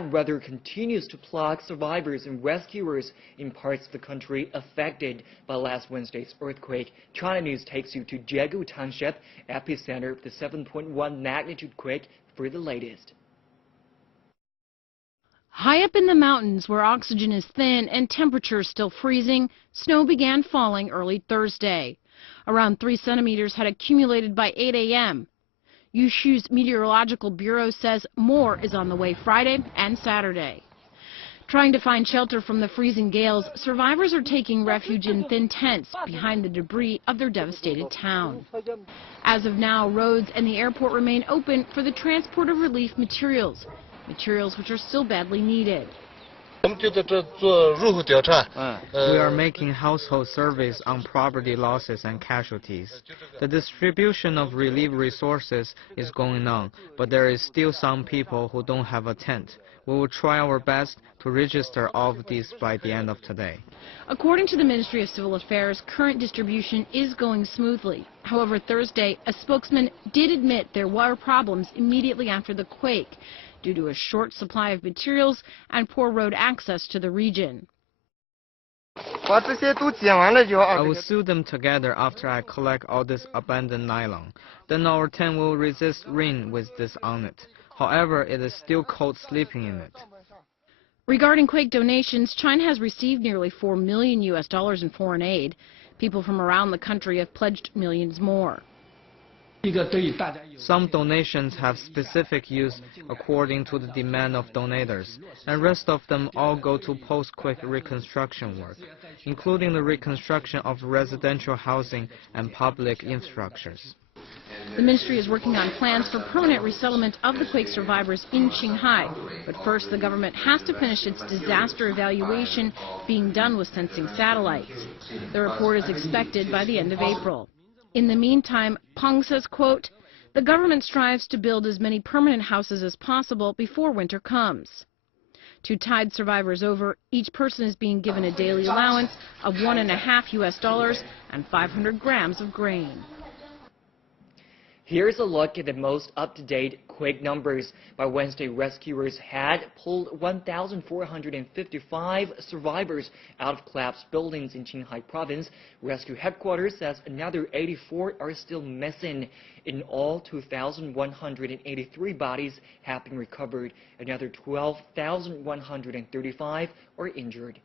Bad weather continues to plague survivors and rescuers in parts of the country affected by last Wednesday's earthquake. China News takes you to Jiegu Township, epicenter of the 7.1 magnitude quake, for the latest. High up in the mountains where oxygen is thin and temperatures still freezing, snow began falling early Thursday. Around 3 centimeters had accumulated by 8 a.m. Yusu's Meteorological Bureau says more is on the way Friday and Saturday. Trying to find shelter from the freezing gales, survivors are taking refuge in thin tents behind the debris of their devastated town. As of now, roads and the airport remain open for the transport of relief materials which are still badly needed. We are making household surveys on property losses and casualties. The distribution of relief resources is going on, but there is still some people who don't have a tent. We will try our best to register all of these by the end of today. According to the Ministry of Civil Affairs, current distribution is going smoothly. However, Thursday, a spokesman did admit there were problems immediately after the quake, due to a short supply of materials and poor road access to the region. I will sew them together after I collect all this abandoned nylon. Then our tent will resist rain with this on it. However, it is still cold sleeping in it. Regarding quake donations, China has received nearly $4 million in foreign aid. People from around the country have pledged millions more. Some donations have specific use according to the demand of donators, and rest of them all go to post-quake reconstruction work, including the reconstruction of residential housing and public infrastructures. The ministry is working on plans for permanent resettlement of the quake survivors in Qinghai, but first the government has to finish its disaster evaluation being done with sensing satellites. The report is expected by the end of April. In the meantime, Peng says, quote, "The government strives to build as many permanent houses as possible before winter comes." To tide survivors over, each person is being given a daily allowance of $1.50 and 500 grams of grain. Here's a look at the most up-to-date quake numbers. By Wednesday, rescuers had pulled 1,455 survivors out of collapsed buildings in Qinghai Province. Rescue headquarters says another 84 are still missing. In all, 2,183 bodies have been recovered. Another 12,135 are injured.